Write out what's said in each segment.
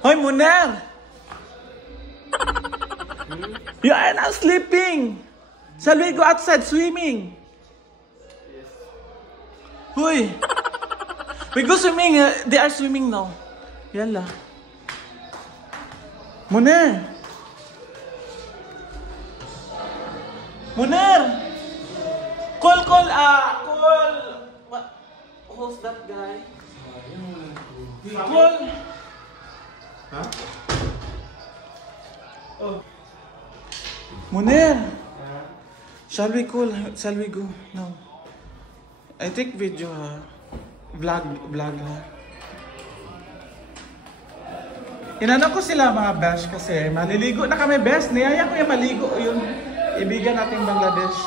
Hoy, Muner! You are not sleeping! Shall we go outside swimming? Hoy! We go swimming. They are swimming now. Yalla. Muner! Muner! Call! What? Who's that guy? Call! Huh? Oh. Muner! Shall we call? Shall we go? No. I take video ha. Vlog ha. Inano ko sila mga besh kasi maliligo na kami besh. Niyaya ko yung maligo yung ibigan nating Bangladesh.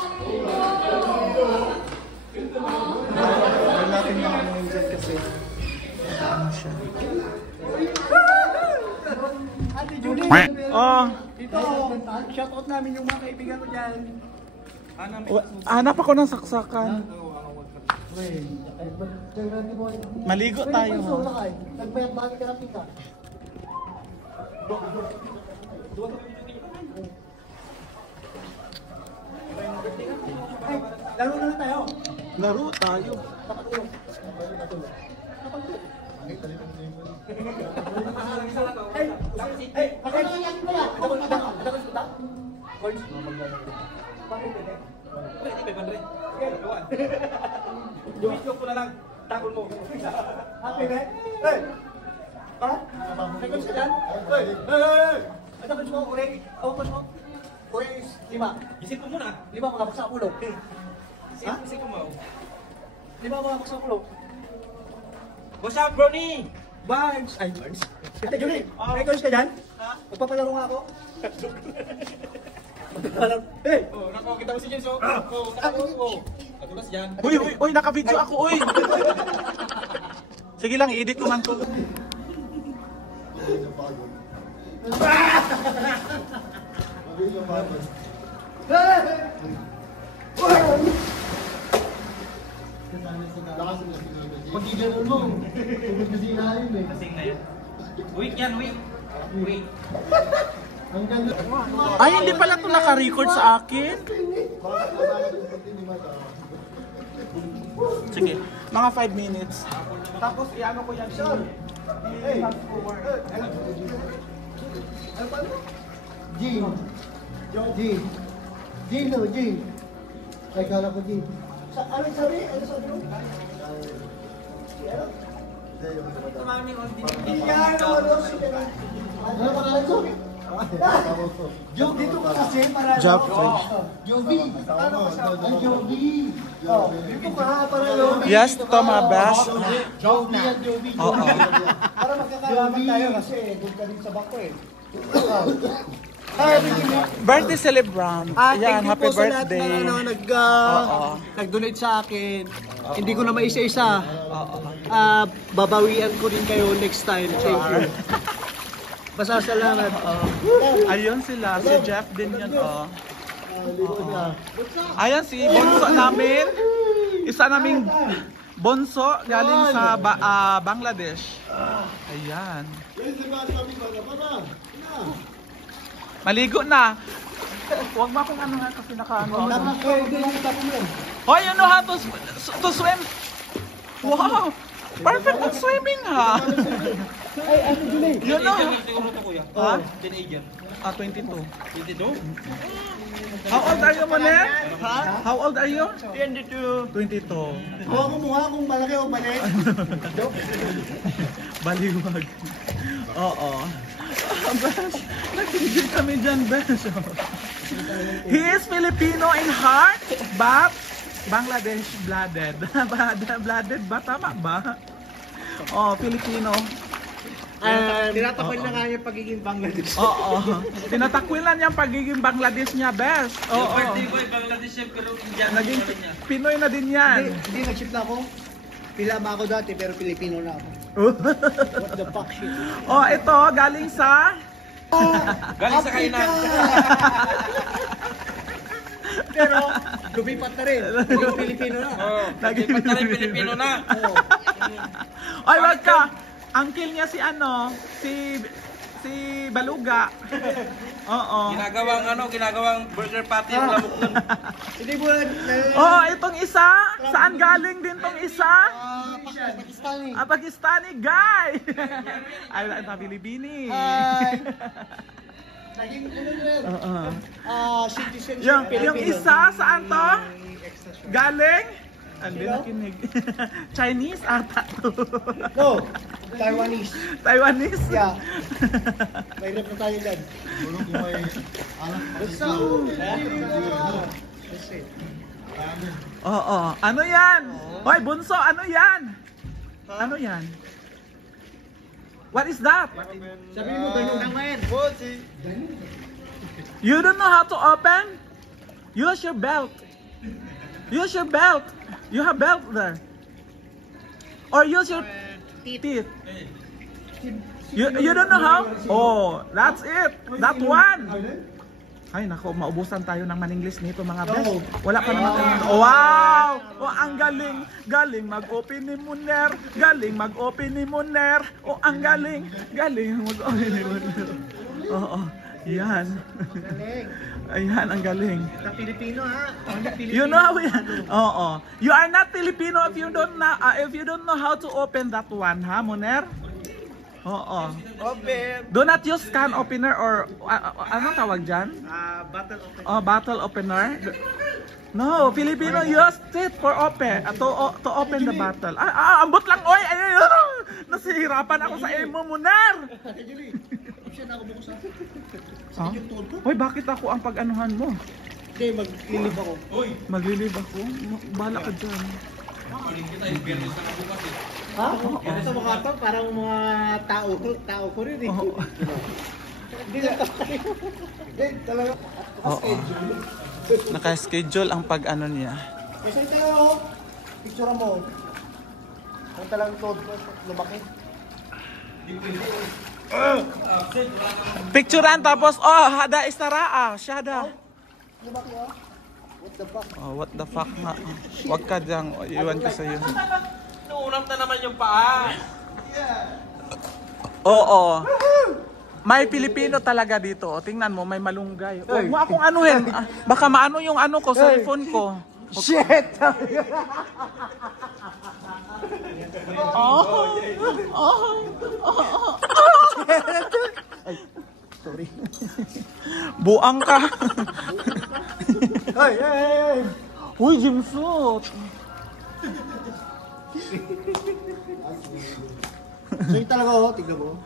Huwag natin yung ano yun dyan kasi ano siya. Ate Julie! Oh! Ito, shoutout namin yung mga kaibigan ko dyan. Hanap ako ng saksakan. Maligo tayo ha. Nagbayad bakit ka natin ka? Ay, laro na tayo. Laro tayo. Ay, bakit yan pala? Ada ko suta? Coach? Bakit hindi? Pwede pa bandre. Video ko na lang. Takol mo. Happy ba? Hey! Ha? May coach ka dyan? Hey! Hey! Ada coach mo, Uri? Ako coach mo? Uri is 5. Isip ko muna. 5 mga baksa ulo. Ha? Isip ko mo. 5 mga baksa ulo. What's up, Brony? Barnes! Ay, Barnes. Ate Julie, may coach ka dyan? Ha? Magpapalaro nga ako. Hey! Oh, nako, kita mo si James, oh. Oh, nako. Natulas yan. Uy, naka-video ako, uy. Sige lang, i-edit ko man to. Pag-igano'n mo. Tugod kasi inalim eh. Kasing na yan. Week yan, week. Week. Ang ganda. Ay, hindi pala ito naka-record sa akin. Sige, mga 5 minutes. Tapos, i-ano ko yan. Hey! Jean. Jean. Jean no, Jean. Ay, kala ko Jean. Ano sabi? Ano sabi mo? Iyan, ano? Ano pangalan ko? Job, dito ka kasi para... Joffrey. Joby. Ay, Joby. Dito ka para Joby. Yes, Toma Bash. Joby at Joby. Oo. Para magkakalaman tayo kasi doon ka din sa bako eh. Birthday celebrant. Yan, happy birthday. Nag-donate sa akin. Hindi ko na maisa-isa. Babawian ko rin kayo next time. Thank you. Basta salamat. Ayun sila, si Jeff din yun, oh. Ayan si Bonso namin. Isa naming Bonso galing sa Bangladesh. Ayan. Maligo na. Huwag mo akong ano nga kasi naka-ano. Oh, you know how to swim? Wow! Perfect at swimming ha! Ay, ano Julie? You know? Siguro to, kuya. Ha? Teenager. 22. 22? How old are you, Monet? Ha? How old are you? 22. 22. Huwag mo mukha kung malaki o mali. Baliwag. Oo. Besh, nag-enjoy kami dyan, Besh. He is Filipino in heart, but Bangladesh blooded. Blooded ba? Tama ba? Oh, Filipino. Tinatakwil na nga yung pagiging Bangladesh. Oo. Tinatakwil na niya ang pagiging Bangladesh niya, Besh. Oo. Birthday boy, Bangladesh yan, pero Indian. Naging Pinoy na din yan. Hindi nag-ship na ako. Pilama ako dati pero Pilipino na ako. What the fuck shit? Oh, ito galing sa Galing sa kainan. Pero lumipat na rin. Naging Pilipino na. Oh, naging na rin Pilipino na. Oo. Ay, wag ka. Uncle niya si ano, si Baluga. Oo. Ginagawang burger patty yung lamok nun. Hindi mo Oh, itong isa, saan galing din tong isa? Pakistani. Pakistani guy. Ay, Bilibini. Naging ano yun? Citizen Yung isa, saan to? Galing? Hindi nakinig. Chinese ata to. No, Taiwanese. Taiwanese? Yeah. May rep na tayo dyan. Basta, Oo. Ano yan? Hoy, bunso, ano yan? Ano yan? What is that? sabi mo, ganun lang ngayon. You don't know how to open? Use your belt. Use your belt. You have belt there. Or use your teeth. You don't know how? Oh, that's it. That one. Ay, nako, maubusan tayo ng maninglis nito mga best. Wala pa naman tayo. Oh, wow! Oh, ang galing. Galing mag-open ni Muner. Galing mag-open ni Muner. Oh, ang galing. Galing mag-open ni Muner. Oo, yan. Ayan, ang galing. Sa Pilipino ha? You know yan. Oo. You are not Filipino if you don't know how to open that one, ha, Muner? Oo. Open. Do not use can opener or anong tawag dyan? Bottle open. Oh, bottle opener. No, Filipino use it for open to open the bottle. Ambot lang oy. Ay, nasihirapan ako sa emo, Muner. Siya na ako bukas ha? Huh? Hoy, bakit ako ang pag-anuhan mo? Hindi, maglilib ako. Maglilib ako? Bahala ka dyan. Ha? Sa mukha to, parang mga tao ko rin eh. Oo. Hindi na Hindi, talaga. Oo. Naka-schedule ang pag-ano niya. Isa tayo, picture mo. Kung talagang todo ko, lumaki. Picturean tapos hada istara shada. Lumaki oh. What the fuck? Oh, what the fuck nga. Wag ka dyan, iwan ko sa iyo. Nuunam na naman yung paa. Oo. May Pilipino talaga dito. O, tingnan mo, may malunggay. Huwag mo akong anuhin. Baka maano yung ano ko, cellphone ko. Shit! Sorry. Buang ka. Hey! Uy, Jimsuit. So yun talaga oh, tignan mo.